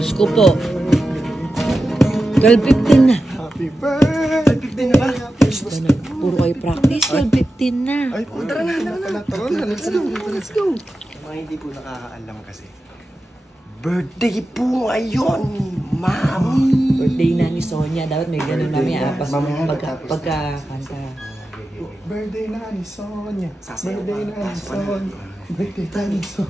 Diyos ko po. 12:15 na. Happy birthday! 12:15 na ba? Puro kayo practice. 12:15 na. Ay, tara na. Let's go. Mga hindi po nakakaalam kasi. Birthday po ngayon ni Mami. Birthday na ni Sonia. Dapat may ganun namin. Pagkakanta. Birthday na ni Sonia. Birthday na ni Sonia. Birthday na ni Sonia.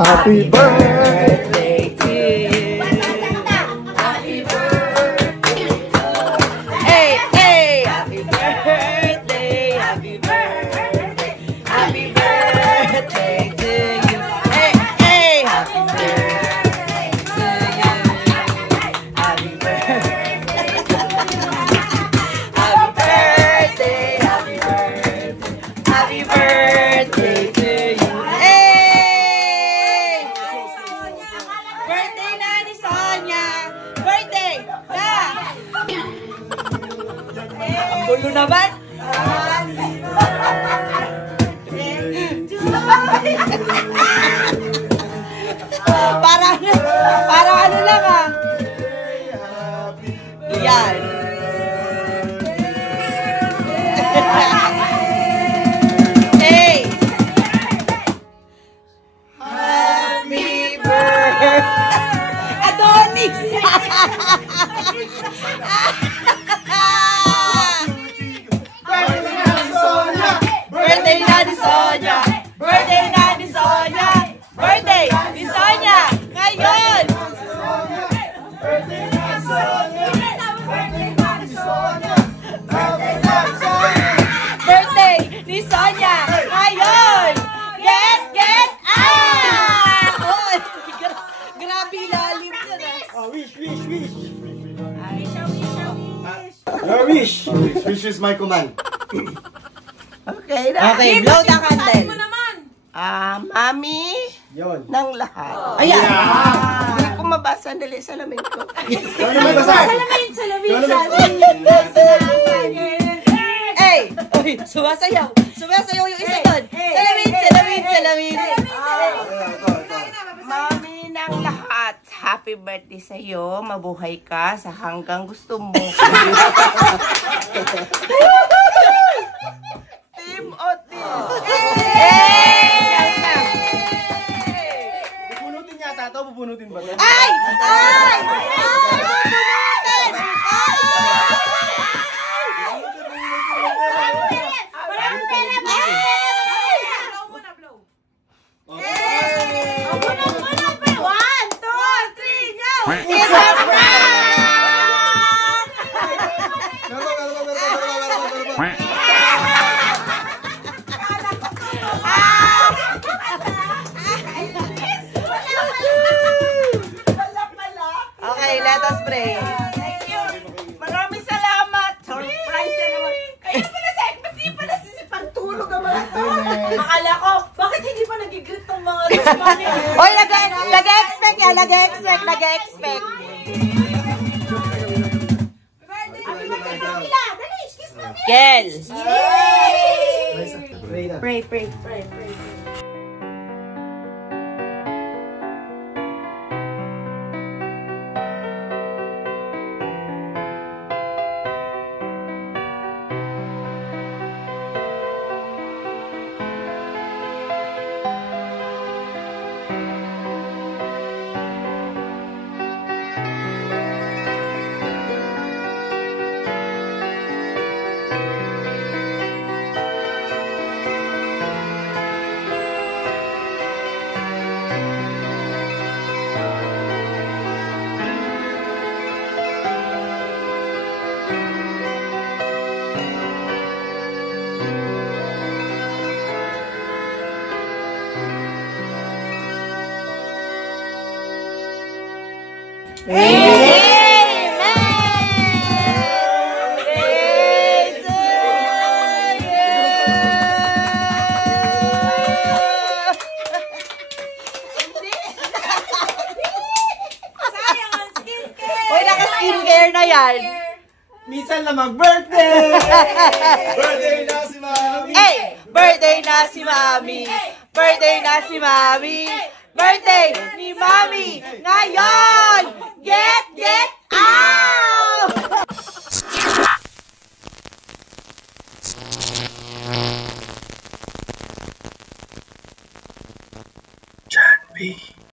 Happy birthday to you. Happy birthday. Hey, hey. Happy birthday. Happy birthday. Happy birthday to you. Hey, hey. Happy birthday to you. Happy birthday. Happy birthday. Happy birthday. Happy birthday to you. Gulo naman! Para ano lang ah. Yan. Hey! Happy birthday! Adonis! Your wish! Wish is my command. Okay na. Okay, blow the candle. Mami Yon. ng lahat. Ayan. Hindi ko mabasa. Dali, salamin ko. Ano may basa? Salamin. Hey! Uy, sumasayaw. Sumasayaw yung isa doon. Salamin. Mami ng lahat. Happy birthday sa'yo. Mabuhay ka sa hanggang gusto mo. Team Otis. Bubunutin yata ito. Bubunutin ba ito? Ay! Okay, let us pray. Thank you. Maraming salamat. Surprise na naman. Kaya pala sa di pala pagtulog ang mga to. Akala ko, bakit hindi pa nag-greet ng mga response? Hoy, nag-expect yan. Nag-expect. Kel. Pray. Naka-skincare na yan. Minsan na mag-birthday! Birthday na si Mami! Hey! Birthday na si Mami! Birthday na si Mami! Birthday ni Mami! Ngayon! Get out! John B.